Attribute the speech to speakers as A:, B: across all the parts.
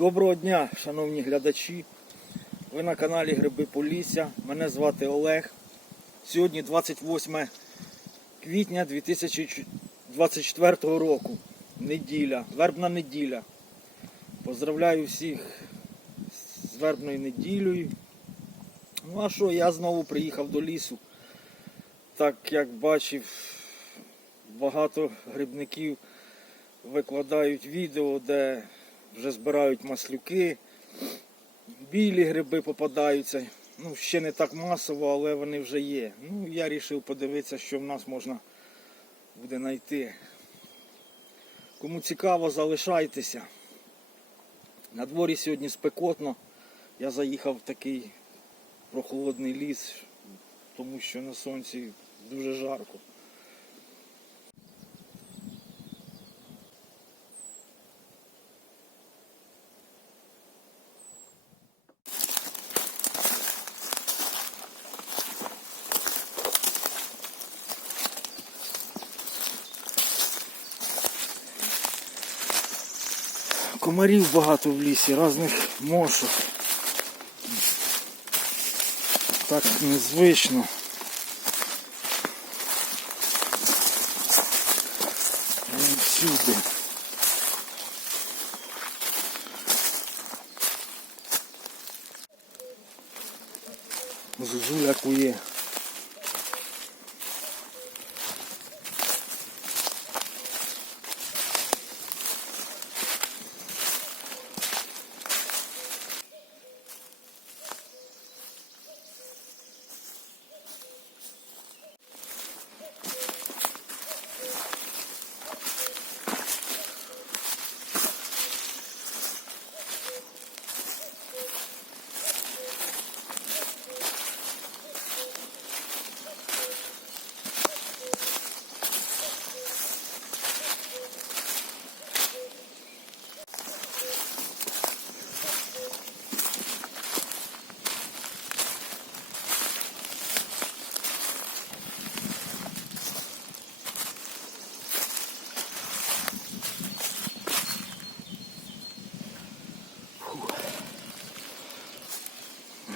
A: Доброго дня, шановні глядачі. Ви на каналі Гриби Полісся. Мене звати Олег. Сьогодні 28 квітня 2024 року. Неділя, вербна неділя. Поздравляю всіх з вербною неділею. Ну а що, я знову приїхав до лісу. Так як бачив, багато грибників викладають відео, де вже збирають маслюки, білі гриби попадаються. Ну, ще не так масово, але вони вже є. Ну, я вирішив подивитися, що в нас можна буде знайти. Кому цікаво, залишайтеся. На дворі сьогодні спекотно. Я заїхав в такий прохолодний ліс, тому що на сонці дуже жарко. Комарів багато в лісі, різних мошок. Так незвично. Всюди. Зузуля кує.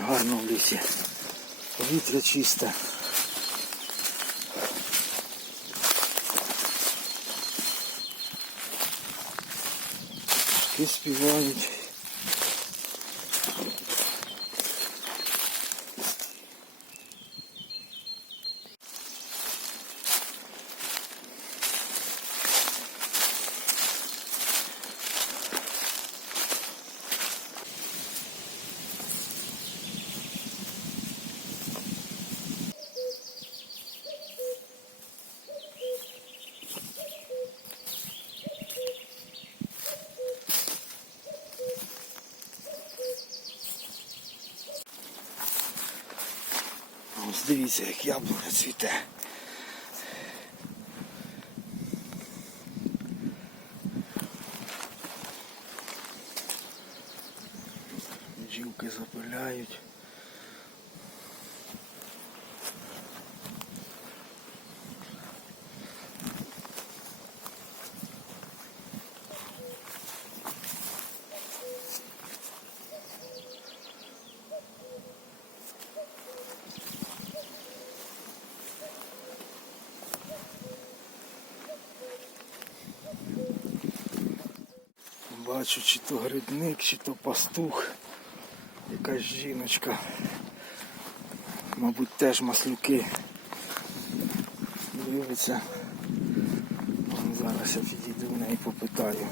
A: Гарно в лісі. Повітря чисте. Співають. Ось дивіться, як яблуня цвіте. Бачу, чи то грибник, чи то пастух. Якась жіночка. Мабуть, теж маслюки. Дивиться. Зараз я підійду в неї попитаю.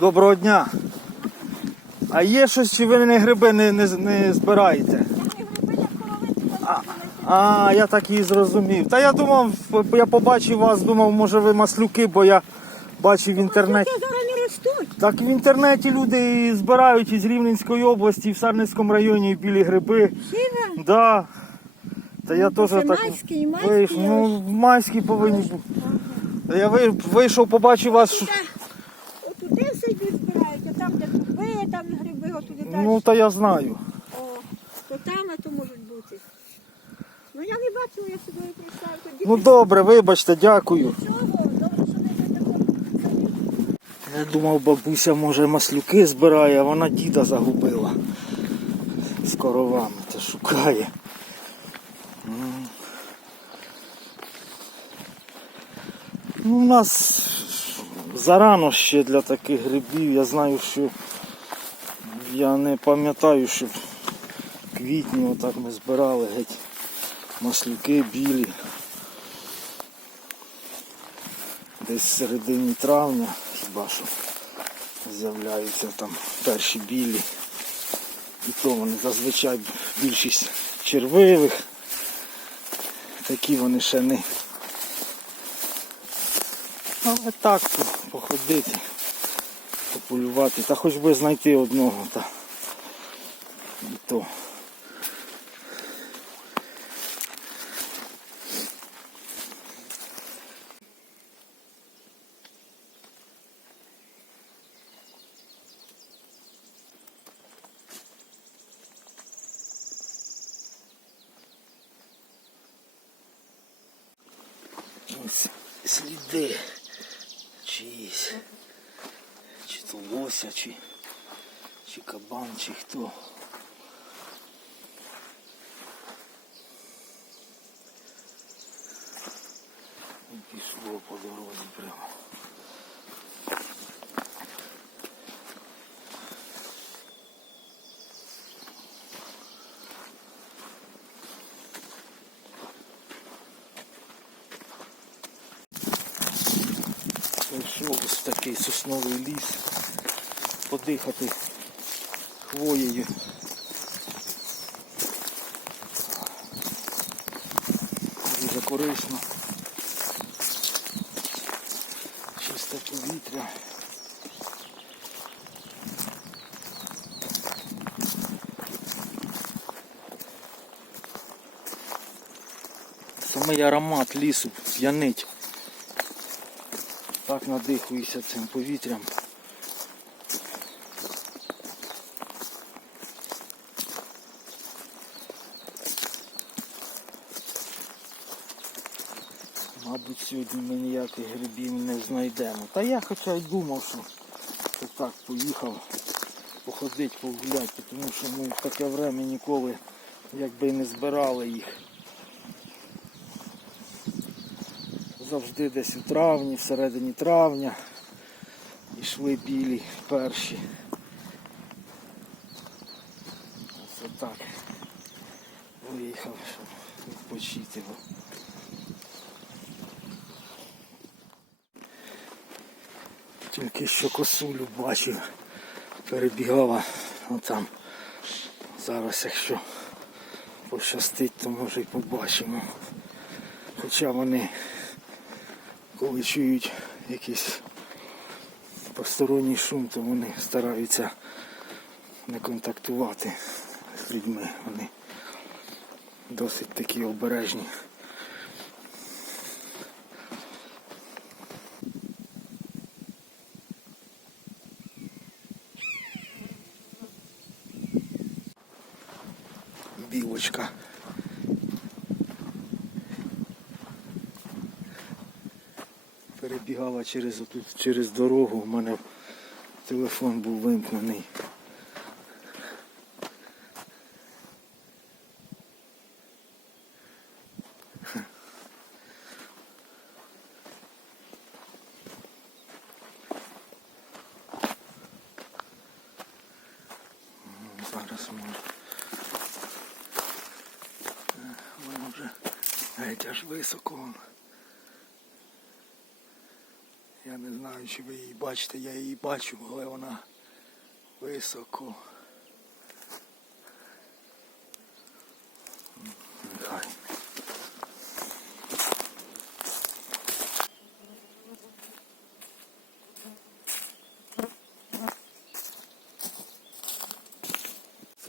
A: Доброго дня! А є щось, чи ви не гриби не, не, не збираєте? А, я так і зрозумів. Та я думав, я побачив вас, думав, може ви маслюки, бо я бачив в інтернеті.
B: Зараз не ростуть.
A: Так в інтернеті люди і збирають із Рівненської області, в Сарненському районі білі гриби.
B: Сіра?
A: Да. Та я теж
B: це
A: так
B: майські, і майські є.
A: Ну, майські повинні бути. Та Я ви- вийшов, побачив вас. що-
B: Отуди сидять збирають, а там, де дуби, там гриби, отуди далі.
A: Ну, та я знаю.
B: О, то там, а то можуть бути. що я сюди прийшла. Тоді
A: Ну добре, вибачте, дякую.
B: Добре, що не.
A: Я думав, бабуся може маслюки збирає, а вона діда загубила. З коровами та шукає. М. Ну, у нас зарано ще для таких грибів. Я знаю, що я не пам'ятаю, що в квітні отак ми збирали геть маслюки білі. Десь в середині травня хіба що з'являються там перші білі. І то вони зазвичай більшість червивих. Такі вони ще не. Але так походити, пополювати. Та хоч би знайти одного та і то. Ось сліди чиїсь. Чи то лося, чи, чи кабан, чи хто. Пішло по дорозі прямо. Прийшов ось такий сосновий ліс, подихати хвоєю. Дуже корисно. Чисте повітря. Самий аромат лісу п'янить. Так надихуюся цим повітрям. Мабуть, сьогодні ми ніяких грибів не знайдемо. Та я хоча й думав, що, що так поїхав походити, погуляти, тому що ми в таке время ніколи якби не збирали їх. Завжди десь у травні, всередині травня. Йшли білі перші. Ось отак. Виїхав, щоб відпочити. Тільки що косулю бачив, перебігала отам. Зараз якщо пощастить, то може й побачимо. Хоча вони коли чують якийсь посторонній шум, то вони стараються не контактувати з людьми. Вони досить такі обережні. Білочка. перебігала через отут, через дорогу, у мене телефон був вимкнений. Зараз може. Вона вже геть аж високо. Я не знаю, чи ви її бачите, я її бачу, але вона високо. М, Нехай.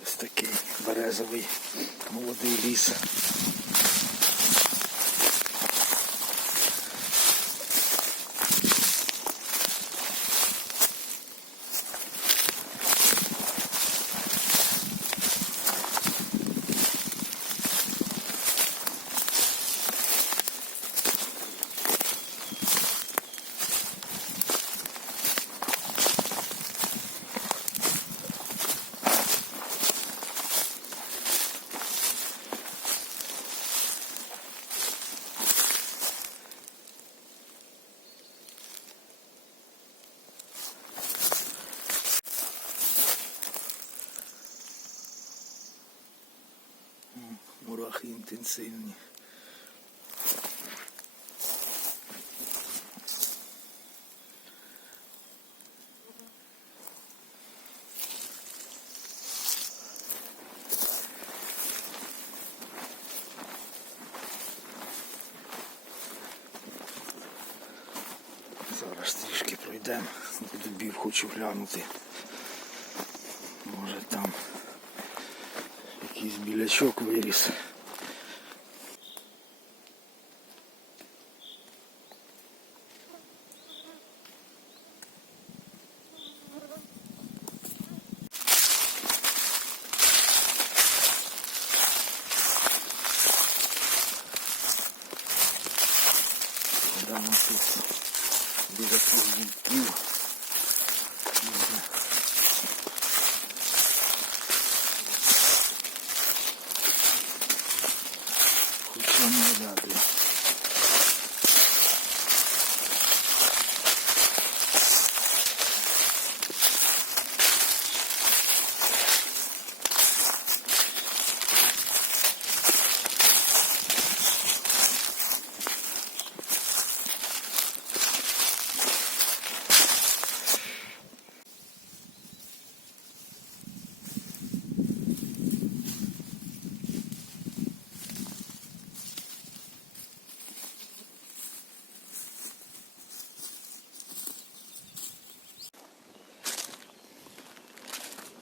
A: Ось такий березовий молодий ліс. Запахи інтенсивні. Зараз трішки пройдемо, до дубів хочу глянути. Може там якийсь білячок виріс. Тут біля цих дубів. Може, Хоча не вряд ли.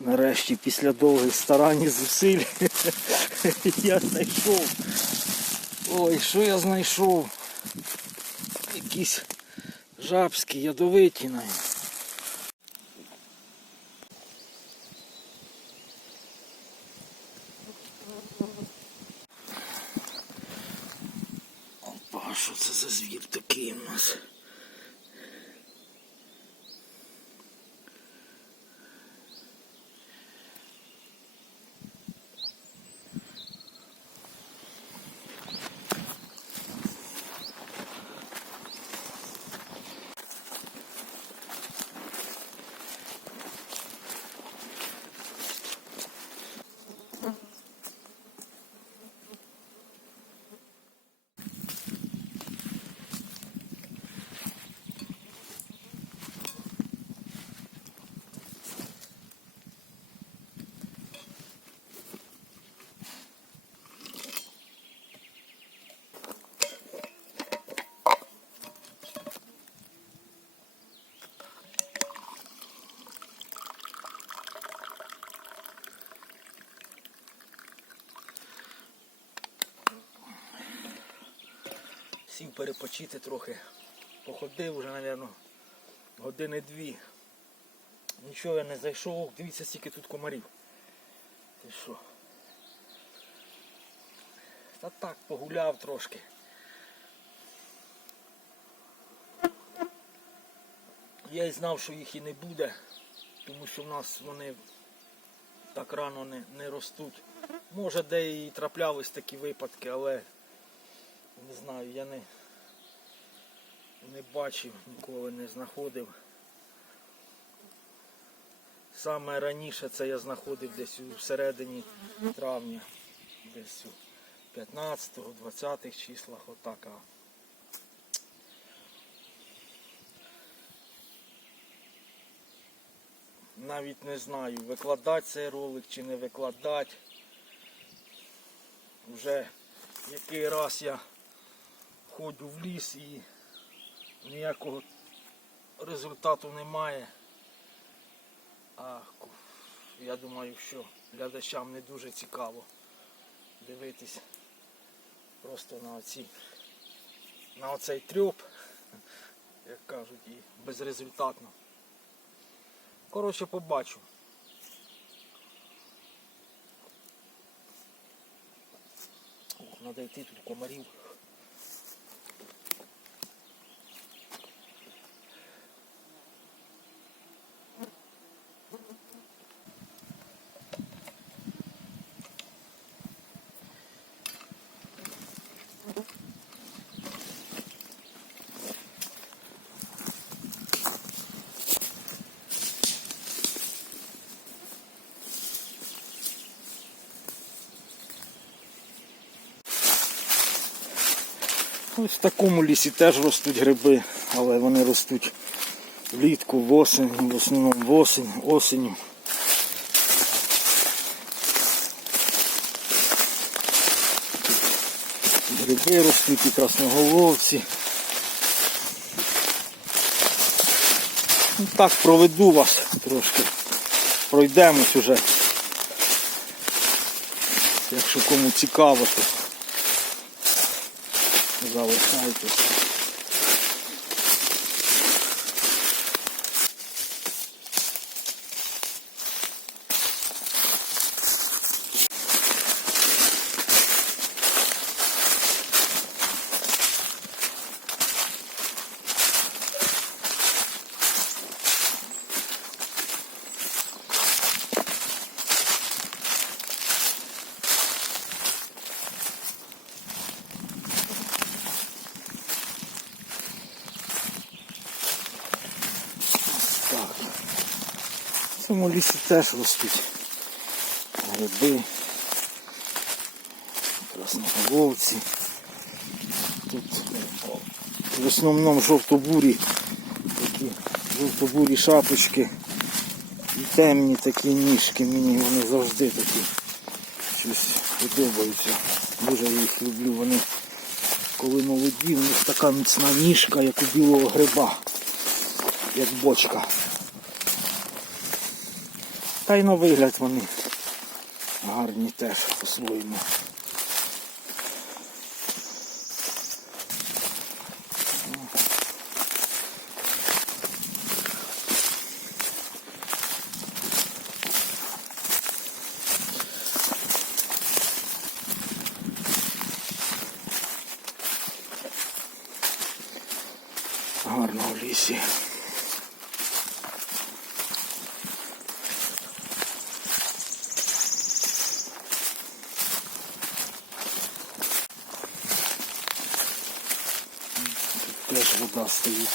A: Нарешті після довгих старань і зусиль я знайшов. Ой, що я знайшов? Якісь жабські, ядовиті навіть. Опа, що це за звір такий у нас? Сів перепочити трохи. Походив вже, мабуть, години дві. Нічого я не зайшов. Дивіться, скільки тут комарів. Ти що? Та так, погуляв трошки. Я й знав, що їх і не буде, тому що в нас вони так рано не, не ростуть. Може, де і траплялись такі випадки, але не знаю, я не, не бачив, ніколи не знаходив. Саме раніше це я знаходив десь у середині травня, десь у 15-20 числах, отак. Навіть не знаю, викладати цей ролик чи не викладати. Вже який раз я ходжу в ліс і ніякого результату немає. А я думаю, що глядачам не дуже цікаво дивитись просто на оці на оцей трьоп, як кажуть, і безрезультатно. Коротше, побачу. Треба йти тут комарів. Ось в такому лісі теж ростуть гриби, але вони ростуть влітку, в осень, в основному в осень, осінню. Гриби ростуть і красноголовці. Ну, так проведу вас трошки. Пройдемось уже. Якщо кому цікаво, то залишайтесь. Так. В цьому лісі теж ростуть гриби, красноголовці. Тут в основному жовтобурі, такі жовтобурі шапочки і темні такі ніжки. Мені вони завжди такі щось подобаються. Дуже я їх люблю. Вони коли молоді, у них така міцна ніжка, як у білого гриба як бочка. Та й на вигляд вони гарні теж по-своєму. Гарно в лісі. Тут теж вода стоїть.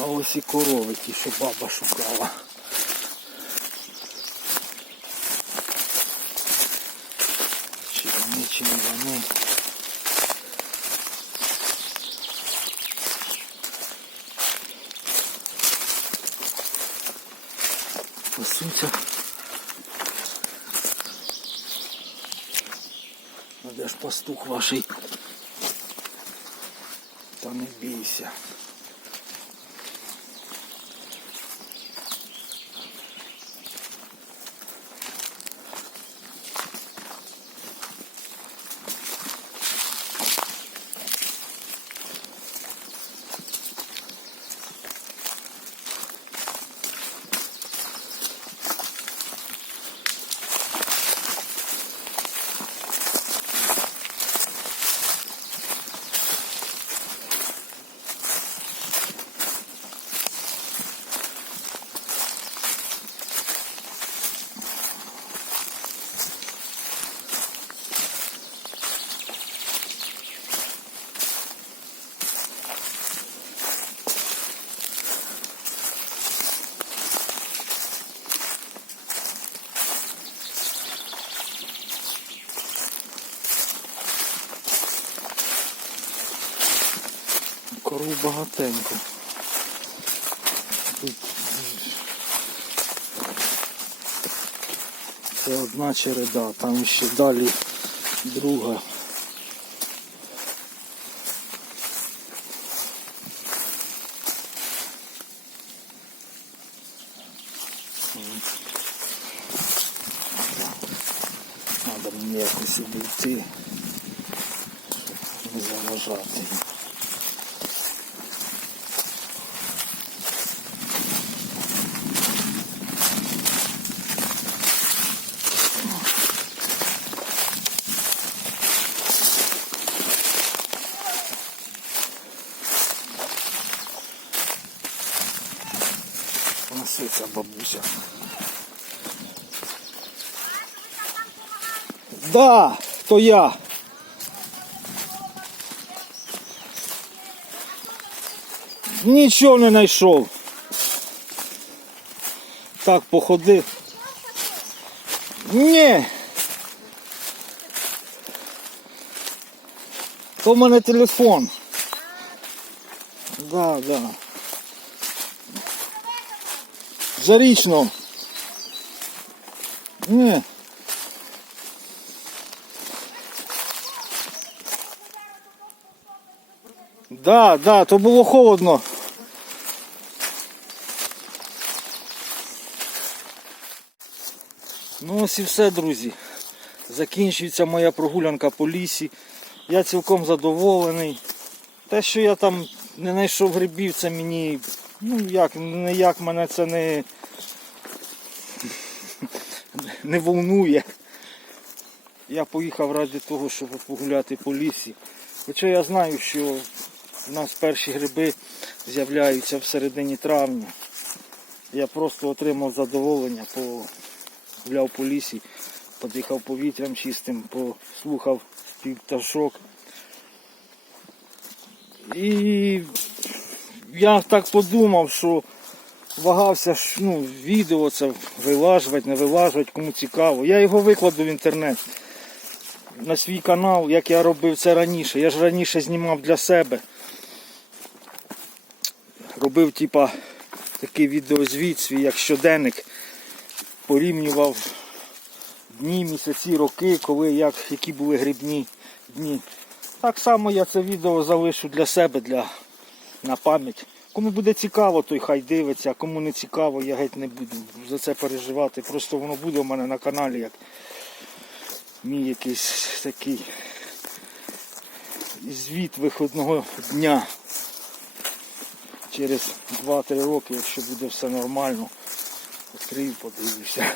A: А ось і корови ті, баба шукала. Чи вони, чи не вони. Пасуться. А де ж пастух ваший? Та не Коров багатенько. Тут це одна череда, там ще далі друга. Бабуся. Да, то я. Нічого не знайшов. Так походив. Ні. То в мене телефон. Да, да. Зарічно. Ні. Да, да, то було холодно. Ну ось і все, друзі. Закінчується моя прогулянка по лісі. Я цілком задоволений. Те, що я там не знайшов грибів, це мені, ну як, ніяк мене це не, не волнує. Я поїхав ради того, щоб погуляти по лісі. Хоча я знаю, що в нас перші гриби з'являються в середині травня. Я просто отримав задоволення, погуляв по лісі, подихав повітрям чистим, послухав спів пташок. І я так подумав, що вагався ну, відео це вилажувати, не вилажувати, кому цікаво. Я його викладу в інтернет на свій канал, як я робив це раніше. Я ж раніше знімав для себе. Робив типа такий відеозвіт свій, як щоденник. Порівнював дні, місяці, роки, коли, як, які були грибні дні. Так само я це відео залишу для себе, для, на пам'ять. Кому буде цікаво, той хай дивиться, а кому не цікаво, я геть не буду за це переживати. Просто воно буде у мене на каналі як мій якийсь такий звіт виходного дня. Через 2-3 роки, якщо буде все нормально, відкрию, подивлюся.